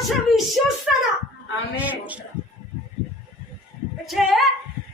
മോശ വിശ്വസ്തത പക്ഷേ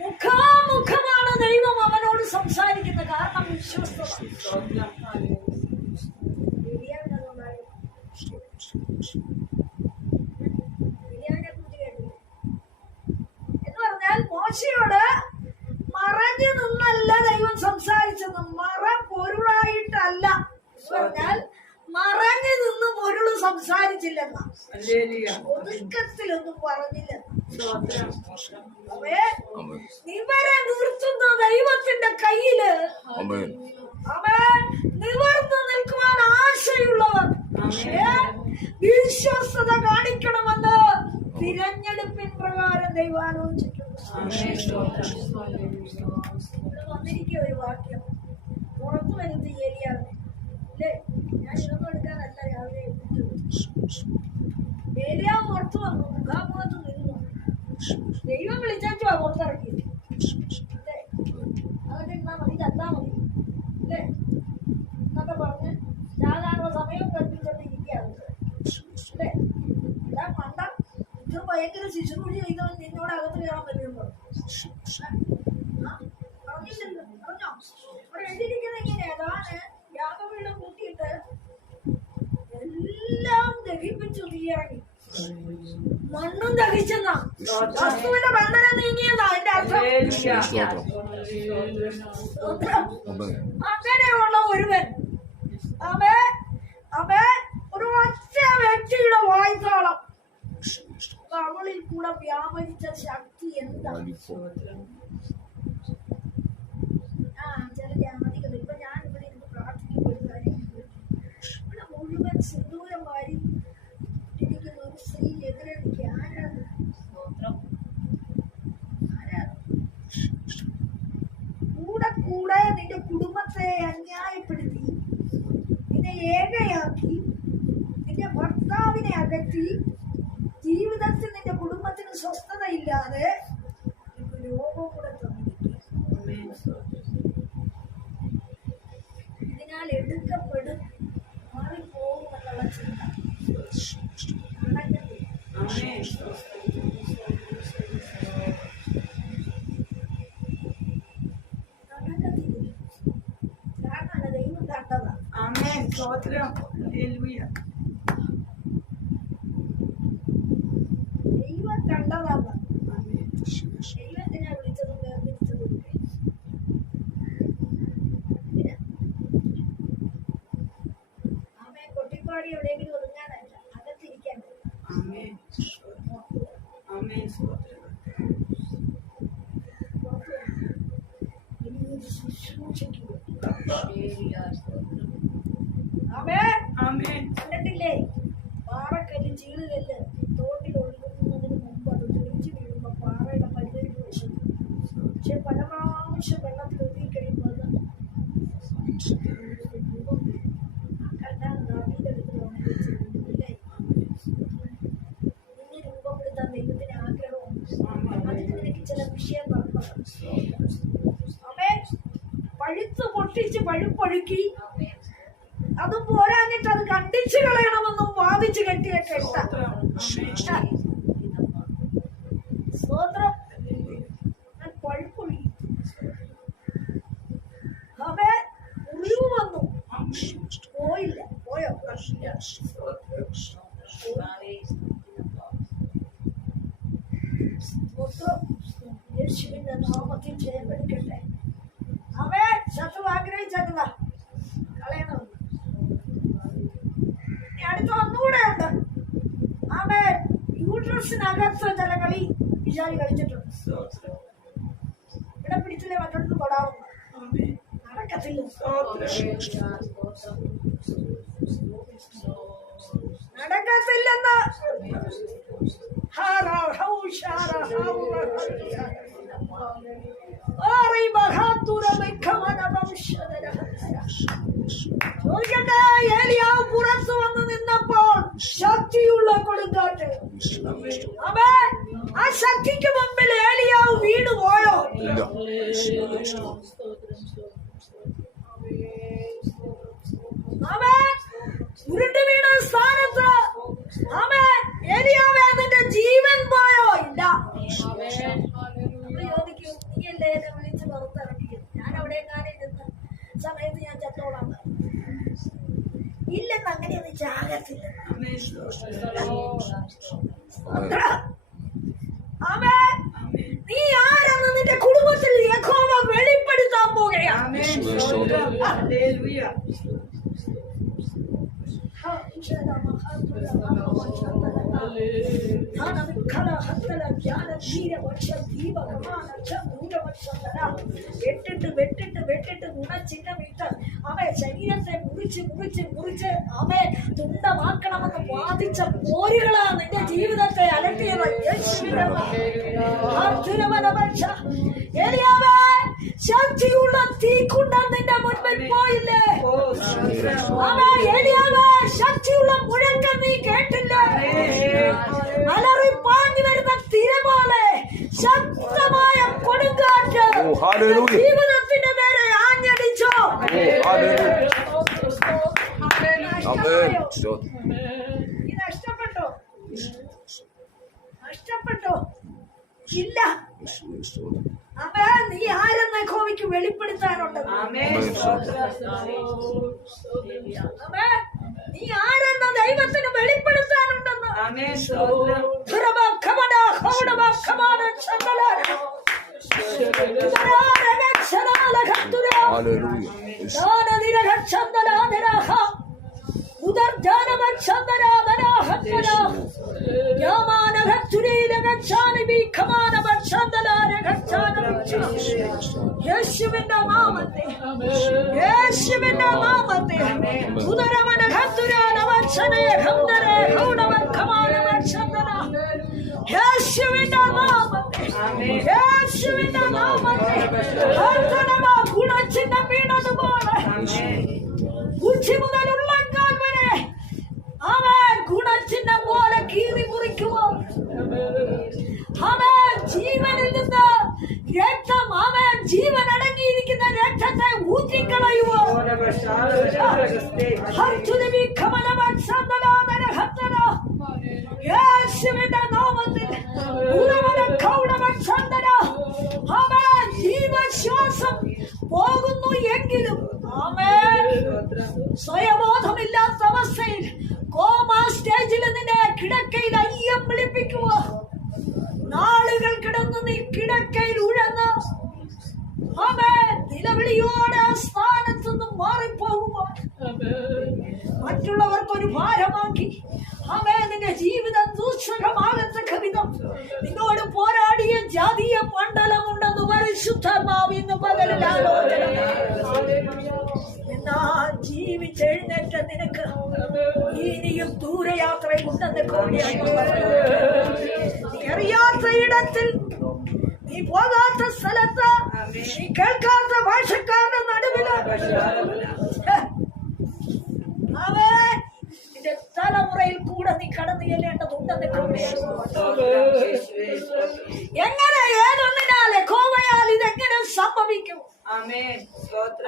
മുഖാമുഖമാണ് ദൈവം അവനോട് സംസാരിക്കുന്നത്. കാരണം വിശ്വസ്തത? എന്ന് പറഞ്ഞാൽ മോശയോട് മറഞ്ഞു നിന്നല്ല ദൈവം സംസാരിച്ചത്. മറ പൊരുളായിട്ടല്ല എന്ന് പറഞ്ഞാൽ മറഞ്ഞു നിന്ന് പൊരുൾ സംസാരിച്ചില്ലെന്ന. ഹല്ലേലൂയ ഒതുക്കത്തിലൊന്നും പറഞ്ഞില്ലെന്ന. ഇവരെ നിർത്തുന്ന ദൈവത്തിന്റെ കയ്യിൽ. അവൻ നിവർന്നു നിൽക്കുവാൻ ആശയുള്ളവർ പക്ഷേ വിശ്വസ്തത കാണിക്കണമെന്ന് തിരഞ്ഞെടുപ്പിൻ പ്രകാരം ദൈവം ആലോചിച്ചിട്ടുണ്ട് ആമേൻ സ്തോത്രം ഇവിടെ വന്നിരിക്കുക ഒരു വാക്യം. പുറത്തു വരുന്നത് ഏലിയാവിനെ അല്ലേ ഇതൊന്നും എടുക്കാനല്ല രാവിലെ. ഏലിയാവ് പുറത്തു വന്നു. മുഖാമുഖത്ത് നിന്നു ദൈവം വിളിച്ചു പുറത്തിറക്കി. അല്ലേ? അതൊക്കെ ഇരുന്നാ മതി തന്നാ ഞാനാണോ സമയം കൽപ്പിച്ചോണ്ടിരിക്കുകയാണ് അല്ലേ? ഞാൻ പണ്ട ഇത് ഭയങ്കര ശിശുപൂജ ചെയ്തവൻ നിന്നോട് അകത്ത് കയറാൻ പറ്റുന്നുണ്ടോ പറഞ്ഞോ? മണ്ണും ദഹിച്ചെന്നാ വസ്തുവിന്റെ ബന്ധനം നീങ്ങിയെന്നാ എന്റെ അർത്ഥം. അങ്ങനെയുള്ള ഒരുവൻ. അവേ അവേ ഒരു ഒറ്റ വ്യക്തിയുടെ വായ്ത്താളം അവളിൽ കൂടെ വ്യാപരിച്ച ശക്തി എന്താ? ആ ചില ജാതികൾ. ഇപ്പൊ ഞാൻ ഇവിടെ ഇരുന്ന് പ്രാർത്ഥിക്കുമ്പോൾ ഒരു ഇവിടെ മുഴുവൻ സിന്ദൂരം വാരി ഇരിക്കുന്ന ഒരു സ്ത്രീ എതിരെനിക്ക് ആരാണ് ആരാണ് കൂടെ കൂടെ നിന്റെ കുടുംബത്തെ അന്യായപ്പെടുത്തി നിന്നെ ഏകയാക്കി നിന്റെ ഭർത്താവിനെ അകറ്റി ജീവിതത്തിൽ നിന്റെ കുടുംബത്തിന് സ്വസ്ഥതയില്ലാതെ രോഗം കൂടെ ഇതിനാൽ എടുക്കപ്പെടും മാറിപ്പോകും എന്നുള്ള ചിന്ത. കാരണം ദൈവം കണ്ടതാണ് ആമേൻ. സ്തോത്രം. ഹല്ലേലൂയ ദൈവം കണ്ടതാണ് ആമേൻ ദൈവത്തിനെ വിളിച്ചതും വേർതിരിച്ചതും ഒക്കെ. ഇതിന് ആമേ കൊട്ടിപ്പാടി എവിടെയെങ്കിലും ഒതുങ്ങാനല്ല അകത്തിരിക്കാൻ ആമേൻ ആമേൻ സ്തോത്രം ഇനി ഒരു ശുശ്രൂഷയ്ക്ക് വേണ്ടി. ഹല്ലേലൂയ സ്തോത്രം ആമേ ആമേൻ കണ്ടിട്ടില്ലേ? പാറക്കല്ല് ചീളുകല്ല് പഴുപ്പൊഴുക്കി അത് പോരാഞ്ഞിട്ട് അത് കണ്ടിച്ചു കളയണമെന്നും വാദിച്ചു കെട്ടിയ മുറിവ് വന്നു. പോയില്ല. നാമത്തിൽ അവേ കളയണമെന്ന് ഇനി അടുത്ത ഒന്നുകൂടെ ഉണ്ട്. അവേ യൂട്രസിനകത്ത് ചില കളി വിചാരി കളിച്ചിട്ടുണ്ട്. ഇവിടെ പിടിച്ചില്ലേ മറ്റൊന്ന് തൊടാവുന്ന ആമേൻ നടക്കത്തില്ല. നടക്കത്തില്ലെന്ന്. ഹൗറ, മിക്കമന വംശധര. ചോദിക്കട്ടെ ഏലിയാവ് പുറത്തു വന്ന് നിന്നപ്പോൾ ശക്തിയുള്ള കൊടുങ്കാറ്റ്. ആ ശക്തിക്ക് മുമ്പിൽ ഏലിയാവ് വീണ് പോയോ? ഉരുട്ട് വീണ സ്ഥാനത്ത് ആമേ ഏലിയാവേ നിന്റെ ജീവൻ പോയോ? ഇല്ല. ആമേൻ നീ ആരെന്ന് നിന്റെ കുടുംബത്തിൽ യഹോവ വെളിപ്പെടുത്താൻ പോകുകയാണ് ആമേൻ സ്തോത്രം வெட்டுட்டு വെട്ടിട്ട് വെട്ടിട്ട് വെട്ടിട്ട് ഗുണചിഹ്നമിട്ട് അവയെ ശരീരത്തെ മുറിച്ച് മുറിച്ച് മുറിച്ച് അവയെ തുണ്ടമാക്കണമെന്ന് വാദിച്ച പോരുകളാ നിന്റെ ജീവിതത്തെ ഏലിയാവേ ശക്തിയുള്ള തീക്കുണ്ടൻ നിന്റെ മുൻപിൽ പോയില്ലേ? ശക്തിയുള്ള മുഴക്കം നീ കേട്ടില്ലേ? അലറി പാഞ്ഞു വരുന്ന തിരപോലെ ശക്തമായ കൊടുങ്കാറ്റ്. ജീവിതത്തിന്റെ നേരെ ആഞ്ഞടിച്ചോ. നഷ്ടപ്പെട്ടോ? നഷ്ടപ്പെട്ടോ? ഇല്ല. അവേ നീ ആരെന്ന് സ്തോത്രം അവേ നീ ആരെന്ന് ദൈവത്തിന് വെളിപ്പെടുത്താനുണ്ടെന്ന്? ആമേൻ സ്തോത്രം ധുരവ ഖമന ഹൗഡവ ഖമാന ചന്ദലാന ഉദരാരവ ക്ഷണാല ഖത്തുര ഹല്ലേലൂയ. യേശു. ദാനദിരഹ ചന്ദലാദരാഹ ഉദർജാനവ ചന്ദലാദരാഹ ഖന യാമാനഹ തുരീലഹ ചാനവി ഖമാനവ ചന്ദലാരഹ ചാനവ യേശുവിന്റെ നാമത്തിൽ യേശുവിന്റെ നാമത്തിൽ ഉദരവന ഖത്തുരാനവ ചനേ ഹംദരേ ഹൗഡവ ഖമാനവ ചന്ദല യേശുവിന്റെ നാമത്തിൽ യേശുവിന്റെ നാമത്തിൽ അർദ്ധനമ ഗുണചിഹ്ന വീണതുപോലെ ഉച്ചി മുതൽ ഉള്ളങ്കാൽ വരെ അവൻ ഗുണചിഹ്നം പോലെ കീറി മുറിക്കുമോ അവൻ ജീവനിൽ നിന്ന് രക്തം അവൻ ജീവൻ അടങ്ങിയിരിക്കുന്ന രക്തത്തെ ഊറ്റിക്കളയുമോ ഹർജുനവി കമലവൻ സന്തലാദന ഹത്തന യേശുവിന്റെ നാമത്തിൽ ഉടവന കൗടവൻ സന്തന അവൻ ജീവശ്വാസം പോകുന്നു എങ്കിലും ആമേൻ. സ്വയബോധമില്ലാത്ത അവസ്ഥയിൽ കോമാ സ്റ്റേജിൽ നിന്നെ കിടക്കയിൽ അയ്യം വിളിപ്പിക്കുക നാളുകൾ കിടന്ന് നീ കിടക്കയിൽ ഉഴന്ന് അവൻ നിലവിളിയോടെ ആ സ്ഥാനത്ത് നിന്നും മാറിപ്പോകുമ്പോൾ മറ്റുള്ളവർക്കൊരു ഭാരമാക്കി. അവൻ നിന്റെ കവിതം നിന്നോട് പോരാടിയ ജാതീയ മണ്ഡലമുണ്ടെന്ന് ഇന്ന് പകലിൽ ജീവിച്ചെഴുന്നേറ്റ നിനക്ക് ഇനിയും ദൂരയാത്രയുണ്ടെന്ന് കോടിയാണ് ഇടത്തിൽ നീ പോകാത്ത സ്ഥലത്ത് നീ കേൾക്കാത്ത ഭാഷക്കാരുടെ നടുവിൽ. അവൻ നിന്റെ തലമുറയിൽ കൂടെ നീ കടന്നു ചെല്ലേണ്ടതുണ്ടെന്ന് എങ്ങനെ ഏതൊന്നിനാലെ കോവയാൽ ഇതെങ്ങനെ സംഭവിക്കും?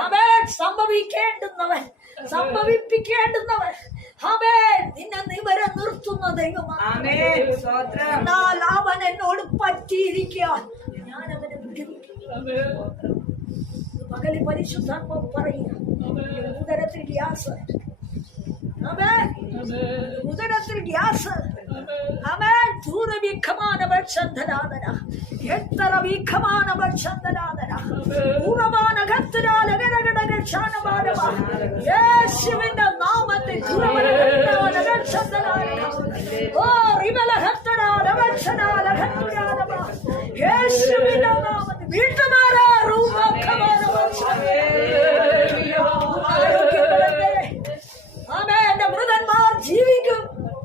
അവൻ സംഭവിക്കേണ്ടുന്നവൻ സംഭവിപ്പിക്കേണ്ടുന്നവൻ. അവൻ നിന്നെ നിവരെ നിർത്തുന്ന ദൈവമാണ് എന്നാൽ അവൻ എന്നോട് പറ്റിയിരിക്കാൻ ഞാൻ അവനെ വിടുവിക്കും പകൽ പരിശുദ്ധാത്മ പറയുക ഉദരത്തിൽ ഗ്യാസ് അവൻ ഉദരത്തിൽ ഗ്യാസ് അവൻ ദൂരവീഖമാന ഭക്ഷന്ധനാദന എത്ര വീഖമാന ഭക്ഷന്ധനാദന ഉറവാന ഘത്തരാലകരകടകക്ഷാനമാനവ യേശുവിന്റെ നാമത്തിൽ ഓ റിമല ഘത്തരാല ഭക്ഷണാല ഘത്തുരാനവ യേശുവിന്റെ നാമത്തിൽ വീട്ടുമാരാ റൂപഖമാന ആമേ ജീവിക്കും.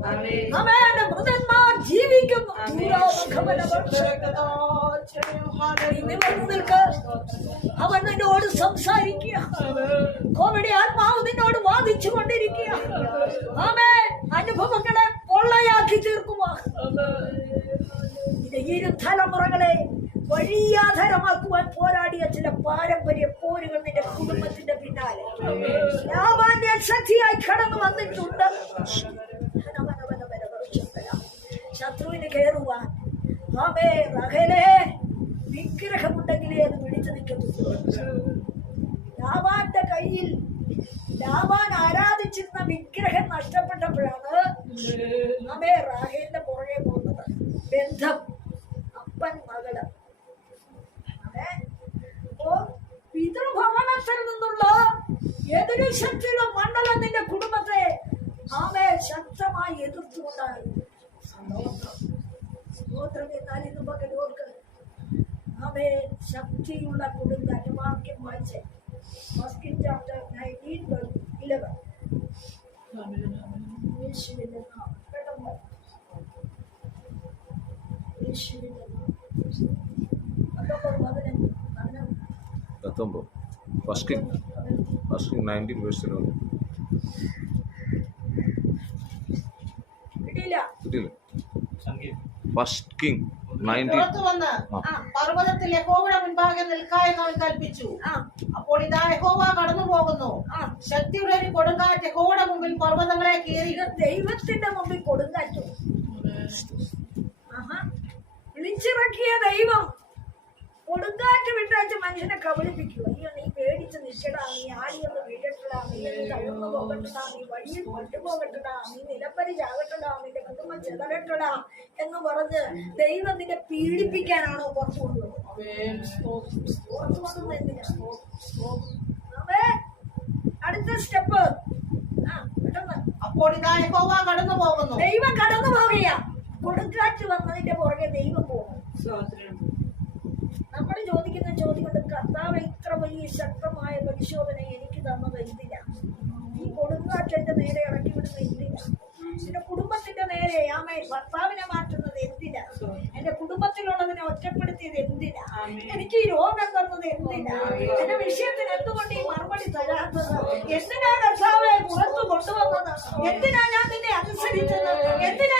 എന്റെ മൃതന്മാർ ജീവിക്കും. അവൻ നിന്നോട് സംസാരിക്കുക. കോവിഡ് ആത്മാവ് നിന്നോട് വാദിച്ചു കൊണ്ടിരിക്കുക. ആമേ അനുഭവങ്ങളെ പൊള്ളയാക്കി തീർക്കുമോ. ഇരു തലമുറകളെ വഴിയാധാരമാക്കുവാൻ പോരാടിയ ചില പാരമ്പര്യ പോരുകൾ നിന്റെ കുടുംബത്തിന്റെ ലാബാന്റെ ശക്തിയായി കടന്നു വന്നിട്ടുണ്ട്. ശത്രുവിന് കയറുവാൻ ആമേ റഹലേ teaching you the coding dynamo of mindset. Basket chapter 19, 11. Tatumbo. Basket. Basket 19 verse 11. Kutila. Kutila. First King. പർവതത്തിൽ യഹോവയുടെ മുൻപാകെ നിൽക്ക എന്ന് അവൻ കൽപ്പിച്ചു. അപ്പോൾ ഇതാ യഹോവ കടന്നു പോകുന്നു. ആ. ശക്തിയുടെ ഒരു കൊടുങ്കാറ്റ് യഹോവയുടെ മുമ്പിൽ പർവതങ്ങളെ കീറി. ദൈവത്തിന്റെ മുമ്പിൽ കൊടുങ്കാറ്റു. വിളിച്ചിറക്കിയ ദൈവം കൊടുങ്കാറ്റ് വിട്ടാച്ച് മനുഷ്യനെ കബളിപ്പിക്കുക. അയ്യോ നീ പേടിച്ച് നിൽക്കടാ നീ ആടിയൊന്ന് വീഴട്ടടാ നീ ഒന്ന് തകർന്നു പോകട്ടടാ നീ വഴിയിൽ കൊണ്ടുപോകട്ടടാ നീ നിലപ്പരി ചാകട്ടടാ നിന്റെ കുടുംബം ചെതറട്ടടാ എന്ന് പറഞ്ഞ് ദൈവം നിന്നെ പീഡിപ്പിക്കാനാണോ പുറത്തു കൊണ്ടുവന്നത്? പുറത്തു കൊണ്ടുവന്നത് ആമേ. അടുത്ത സ്റ്റെപ്പ് അപ്പോൾ ഇതാ യഹോവ കടന്നു പോകുന്നു. ദൈവം കടന്നു പോകുകയാ കൊടുങ്കാറ്റ് വന്നതിന്റെ പുറകെ ദൈവം പോകും നമ്മൾ ചോദിക്കുന്ന ചോദ്യം കൊണ്ട് കർത്താവ് വലിയ ശക്തമായ പരിശോധന എനിക്ക് തന്നത് എന്തിനാ? ഈ കൊടുങ്കാറ്റ് എന്റെ നേരെ ഇറക്കി വിടുന്നത് എന്തിനാ? എന്റെ കുടുംബത്തിന്റെ നേരെ ആമേ ഭർത്താവിനെ മാറ്റുന്നത് എന്തിനാ? എന്റെ കുടുംബത്തിലുള്ളതിനെ ഒറ്റപ്പെടുത്തിയത് എന്തിനാ? എനിക്ക് ഈ രോഗം തന്നത് എന്തിനാ? എന്റെ വിഷയത്തിന് എന്തുകൊണ്ട് ഈ മറുപടി തരാത്തത്? എന്തിനാ കർത്താവെ പുറത്തു കൊണ്ടുവന്നത്? എന്തിനാ ഞാൻ നിന്നെ അനുസരിച്ചത്? എന്തിനാ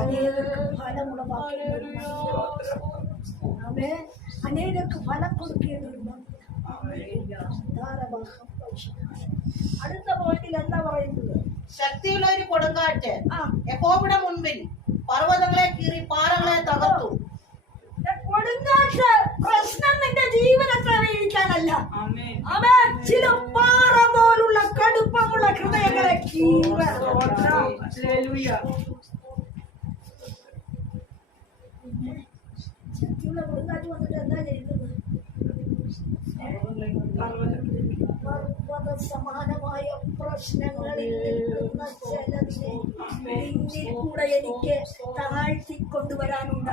അനേകർക്ക് ഫലമുളവാക്കിയ ഒരു അനേകർക്ക് ഫലം കൊടുക്കേണ്ട ഒരു മണിയാ. ധാരാഭാഗം ഭവിഷ്യമാണ്. അടുത്ത പോയിന്റിൽ എന്താ പറയുന്നത്? ശക്തിയുള്ള ഒരു കൊടുങ്കാറ്റ്. ആ. യഹോവയുടെ മുൻപിൽ പർവതങ്ങളെ കീറി പാറകളെ തകർത്തു. കൊടുങ്കാറ്റ് പ്രശ്നം നിന്റെ ജീവിതത്തെ അറിയിക്കാനല്ല അവൻ ചില പാറ പോലുള്ള കടുപ്പമുള്ള ഹൃദയങ്ങളെ കീറ ശക്തിയുള്ള കൊടുങ്കാറ്റ് വന്നിട്ട് എന്താ ചെയ്യുന്നത് പർവത സമാനമായ പ്രശ്നങ്ങളിൽ നിൽക്കുന്ന ചിലതിനെ നിന്നിൽ കൂടെ എനിക്ക് താഴ്ത്തി കൊണ്ടുവരാനുണ്ട്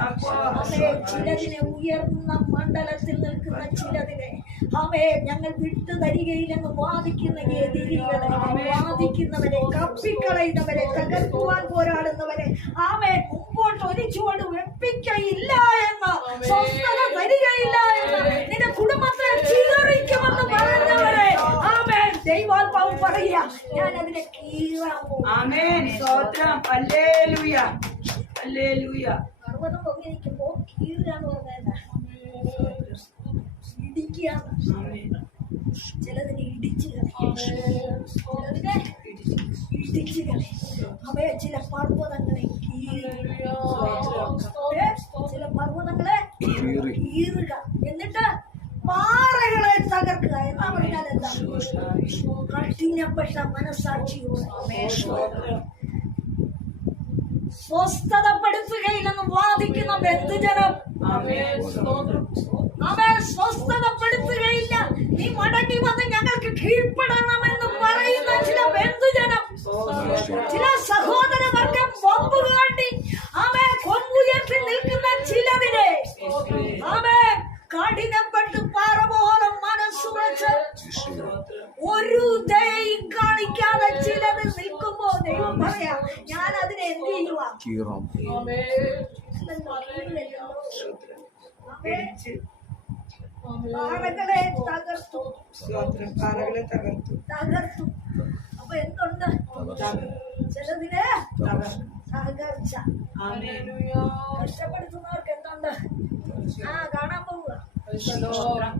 അവയെ ചിലതിനെ ഉയർന്ന മണ്ഡലത്തിൽ നിൽക്കുന്ന ചിലതിനെ അവയെ ഞങ്ങൾ വിട്ടു തരികയില്ലെന്ന് വാദിക്കുന്ന എതിരികളെ വാദിക്കുന്നവരെ കപ്പിക്കളയുന്നവരെ തകർക്കുവാൻ പോരാടുന്നവരെ അവയെ മുമ്പോട്ട് ഒരു ചുവട് വെപ്പിക്കയില്ല എന്ന്. സ്വസ്ഥത വരികയില്ല എന്ന്. നിന്റെ കുടുംബത്തെ ചിതറിക്കുമെന്ന് പറഞ്ഞവരെ. ആമേൻ. ദൈവാത്മാവ് പറയുക ഞാൻ അതിനെ കീറാൻ പർവതം പൊങ്ങിയിരിക്കുമ്പോ കീറുക എന്ന് പറഞ്ഞാൽ ഇടിക്കുക ചിലതിനെ ഇടിച്ചു ചിലതിനെ ഇടിച്ചു അവയെ ചില പർവതങ്ങളെ അവയെ ചില പർവതങ്ങളെ. കീറുക. എന്നിട്ട് പാറകളെ തകർക്കുക എന്നാ പറഞ്ഞാൽ എന്താ? കഠിനപ്പെട്ട മനസാക്ഷിയോടെ സ്വസ്ഥതപ്പെടുത്തുകയില്ലെന്ന് വാദിക്കുന്ന ബന്ധുജനം. അവൻ സ്വസ്ഥതപ്പെടുത്തുകയില്ല. നീ മടങ്ങി വന്ന് ഞങ്ങൾക്ക് കീഴ്പ്പെടണമെന്ന് പറയുന്ന ചില ബന്ധുജനം ചില സഹോദരവർഗം ബോംബ് കാട്ടി അവൻ കൊമ്പുയർത്തി നിൽക്കുന്ന ചിലവിനെ. അവയെ കഠിനപ്പെട്ട് പാറ പോലെ മനസ്സ് വെച്ച് ഒരു ദയും കാണിക്കാതെ ചിലത് നിൽക്കുമ്പോ ദൈവം പറയാ ഞാൻ അതിനെ എന്ത് ചെയ്യുവാ? കീറാം. പാറകളെ തകർത്തു. സ്തോത്രം പാറകളെ തകർത്തു തകർത്തു അപ്പൊ എന്തുണ്ട് ചിലതിന് തകർച്ച കഷ്ടപ്പെടുത്തുന്നവർക്ക് എന്തുണ്ട് ആ കാണാൻ പോവുക സ്തോത്രം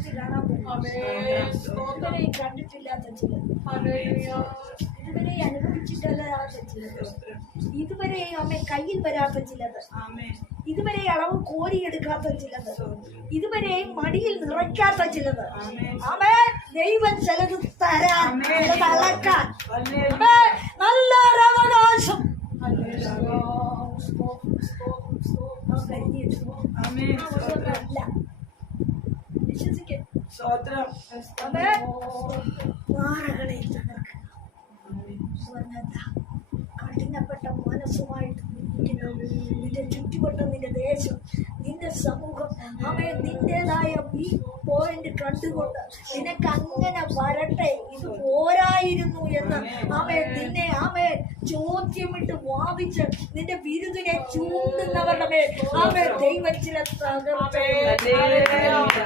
ചില പ്രവൃത്തി കാണാൻ ഇതുവരെ കണ്ടിട്ടില്ലാത്ത ചിലർ ഇതുവരെ അനുഭവിച്ചിട്ടല്ലാത്ത ചിലത് ഇതുവരെ അമ്മ കയ്യിൽ വരാത്ത ചിലത് ഇതുവരെ അളവ് കോരിയെടുക്കാത്ത ചിലത് ഇതുവരെ മടിയിൽ നിറയ്ക്കാത്ത ചിലത് അമ്മേ ദൈവം ചിലത് തരാൻ ചിലത് നല്ല അവകാശം അല്ല സ്തോത്രം. അമ്മേ പാറകളെ തകർക്കുക പറഞ്ഞതാ, കഠിനപ്പെട്ട മനസ്സുമായിട്ട്. നിന്റെ ചുറ്റുവട്ടം നിന്റെ ദേശം നിന്റെ സമൂഹം അവയെ നിന്റേതായ ഈ പോയിന്റ് കണ്ടുകൊണ്ട് നിനക്ക് അങ്ങനെ വരട്ടെ. ഇത് പോരായിരുന്നു എന്ന് അവയെ നിന്നെ അവയെ ചോദ്യമിട്ട് വാദിച്ച് നിന്റെ ബിരുദിനെ ചൂണ്ടുന്നവരുടെ മേൽ അവൻ ദൈവം ചില തകർച്ചയെ ഹല്ലേലൂയ